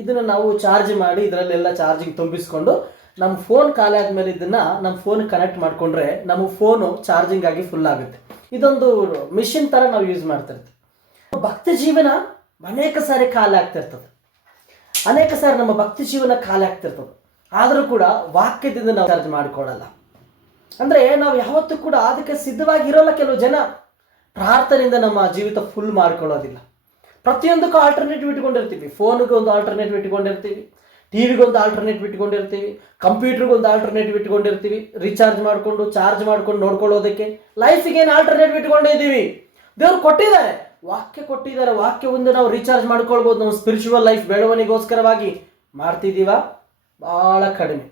ಇದನ್ನು ನಾವು ಚಾರ್ಜ್ ಮಾಡಿ ಇದರಲ್ಲೆಲ್ಲ ಚಾರ್ಜಿಂಗ್ ತುಂಬಿಸ್ಕೊಂಡು ನಮ್ಮ ಫೋನ್ ಖಾಲಿ ಆದಮೇಲೆ ಇದನ್ನು ನಮ್ಮ ಫೋನ್ ಕನೆಕ್ಟ್ ಮಾಡಿಕೊಂಡ್ರೆ ನಮ್ಮ ಫೋನು ಚಾರ್ಜಿಂಗ್ ಆಗಿ ಫುಲ್ ಆಗುತ್ತೆ. ಇದೊಂದು ಮಿಷಿನ್ ಥರ ನಾವು ಯೂಸ್ ಮಾಡ್ತಿರ್ತೀವಿ. ಭಕ್ತಿ ಜೀವನ ಅನೇಕ ಸಾರಿ ಖಾಲಿ ಆಗ್ತಿರ್ತದೆ, ಅನೇಕ ಸಾರಿ ನಮ್ಮ ಭಕ್ತಿ ಜೀವನ ಖಾಲಿ ಆಗ್ತಿರ್ತದೆ. ಆದರೂ ಕೂಡ ವಾಕ್ಯದಿಂದ ನಾವು ಚಾರ್ಜ್ ಮಾಡಿಕೊಳ್ಳಲ್ಲ. ಅಂದರೆ ನಾವು ಯಾವತ್ತೂ ಕೂಡ ಅದಕ್ಕೆ ಸಿದ್ಧವಾಗಿರೋಲ್ಲ. ಕೆಲವು ಜನ ಪ್ರಾರ್ಥನೆಯಿಂದ ನಮ್ಮ ಜೀವಿತ ಫುಲ್ ಮಾಡ್ಕೊಳ್ಳೋದಿಲ್ಲ. ಪ್ರತಿಯೊಂದಕ್ಕೂ ಆಲ್ಟರ್ನೇಟಿವ್ ಇಟ್ಕೊಂಡಿರ್ತೀವಿ. ಫೋನ್ಗೆ ಒಂದು ಆಲ್ಟರ್ನೇಟಿವ್ ಇಟ್ಕೊಂಡಿರ್ತೀವಿ, ಟಿವಿಗೆ ಒಂದು ಆಲ್ಟರ್ನೇಟಿವ್ ಇಟ್ಕೊಂಡಿರ್ತೀವಿ, ಕಂಪ್ಯೂಟರ್ಗೆ ಒಂದು ಆಲ್ಟರ್ನೇಟಿವ್ ಇಟ್ಕೊಂಡಿರ್ತೀವಿ, ರೀಚಾರ್ಜ್ ಮಾಡಿಕೊಂಡು ಚಾರ್ಜ್ ಮಾಡ್ಕೊಂಡು ನೋಡ್ಕೊಳ್ಳೋದಕ್ಕೆ. ಲೈಫಿಗೆ ಏನು ಆಲ್ಟರ್ನೇಟಿವ್ ಇಟ್ಕೊಂಡಿದ್ದೀವಿ? ದೇವ್ರು ಕೊಟ್ಟಿದ್ದಾರೆ, ವಾಕ್ಯ ಕೊಟ್ಟಿದ್ದಾರೆ. ವಾಕ್ಯವನ್ನು ನಾವು ರೀಚಾರ್ಜ್ ಮಾಡ್ಕೊಳ್ಬೋದು. ನಾವು ಸ್ಪಿರಿಚುವಲ್ ಲೈಫ್ ಬೆಳವಣಿಗೋಸ್ಕರವಾಗಿ ಮಾಡ್ತಿದ್ದೀವಾ? ಭಾಳ ಕಡಿಮೆ.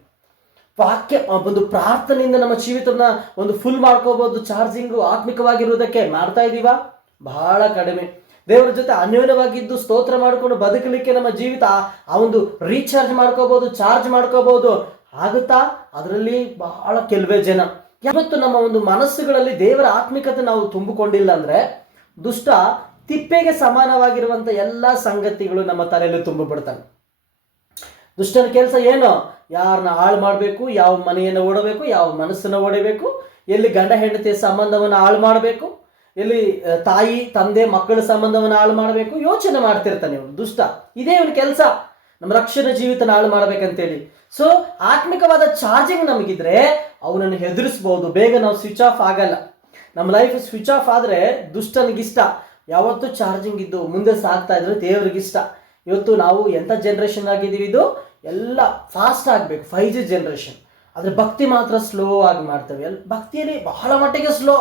ವಾಕ್ಯ ಒಂದು ಪ್ರಾರ್ಥನೆಯಿಂದ ನಮ್ಮ ಜೀವಿತನ ಒಂದು ಫುಲ್ ಮಾಡ್ಕೋಬೋದು. ಚಾರ್ಜಿಂಗು ಆತ್ಮಿಕವಾಗಿರುವುದಕ್ಕೆ ಮಾಡ್ತಾ ಇದ್ದೀವಾ? ಬಹಳ ಕಡಿಮೆ. ದೇವರ ಜೊತೆ ಅನ್ಯೋನ್ಯವಾಗಿದ್ದು ಸ್ತೋತ್ರ ಮಾಡಿಕೊಂಡು ಬದುಕಲಿಕ್ಕೆ ನಮ್ಮ ಜೀವಿತ ಆ ಒಂದು ರೀಚಾರ್ಜ್ ಮಾಡ್ಕೋಬೋದು, ಚಾರ್ಜ್ ಮಾಡ್ಕೋಬೋದು. ಆಗುತ್ತಾ? ಅದರಲ್ಲಿ ಬಹಳ ಕೆಲವೇ ಜನ. ಯಾವತ್ತು ನಮ್ಮ ಒಂದು ಮನಸ್ಸುಗಳಲ್ಲಿ ದೇವರ ಆತ್ಮಿಕತೆ ನಾವು ತುಂಬಿಕೊಂಡಿಲ್ಲ ಅಂದರೆ ದುಷ್ಟ ತಿಪ್ಪೆಗೆ ಸಮಾನವಾಗಿರುವಂಥ ಎಲ್ಲ ಸಂಗತಿಗಳು ನಮ್ಮ ತಲೆಯಲ್ಲಿ ತುಂಬಿಬಿಡ್ತಾನೆ. ದುಷ್ಟನ ಕೆಲಸ ಏನು? ಯಾರನ್ನ ಹಾಳು ಮಾಡಬೇಕು, ಯಾವ ಮನೆಯನ್ನು ಓಡಬೇಕು, ಯಾವ ಮನಸ್ಸನ್ನು ಓಡಬೇಕು, ಎಲ್ಲಿ ಗಂಡ ಹೆಂಡತಿಯ ಸಂಬಂಧವನ್ನು ಹಾಳು ಮಾಡಬೇಕು, ಎಲ್ಲಿ ತಾಯಿ ತಂದೆ ಮಕ್ಕಳ ಸಂಬಂಧವನ್ನು ಹಾಳು ಮಾಡಬೇಕು, ಯೋಚನೆ ಮಾಡ್ತಿರ್ತಾನೆ ಇವನು ದುಷ್ಟ. ಇದೇ ಇವನ ಕೆಲಸ, ನಮ್ಮ ರಕ್ಷಣೆ ಜೀವಿತನ ಹಾಳು ಮಾಡ್ಬೇಕಂತೇಳಿ. ಸೊ ಆತ್ಮಿಕವಾದ ಚಾರ್ಜಿಂಗ್ ನಮಗಿದ್ರೆ ಅವನನ್ನು ಹೆದರಿಸ್ಬೋದು. ಬೇಗ ನಾವು ಸ್ವಿಚ್ ಆಫ್ ಆಗಲ್ಲ. ನಮ್ಮ ಲೈಫ್ ಸ್ವಿಚ್ ಆಫ್ ಆದರೆ ದುಷ್ಟನಿಗಿಷ್ಟ. ಯಾವತ್ತೂ ಚಾರ್ಜಿಂಗ್ ಇದ್ದು ಮುಂದೆ ಸಾಗ್ತಾ ಇದ್ರೆ ದೇವ್ರಿಗಿಷ್ಟ. ಇವತ್ತು ನಾವು ಎಂಥ ಜನ್ರೇಷನ್ ಆಗಿದ್ದೀವಿ, ಇದು ಎಲ್ಲ ಫಾಸ್ಟ್ ಆಗಬೇಕು, 5G ಜನ್ರೇಷನ್. ಆದರೆ ಭಕ್ತಿ ಮಾತ್ರ ಸ್ಲೋ ಆಗಿ ಮಾಡ್ತೇವೆ. ಭಕ್ತಿಯಲ್ಲಿ ಬಹಳ ಮಟ್ಟಿಗೆ ಸ್ಲೋ.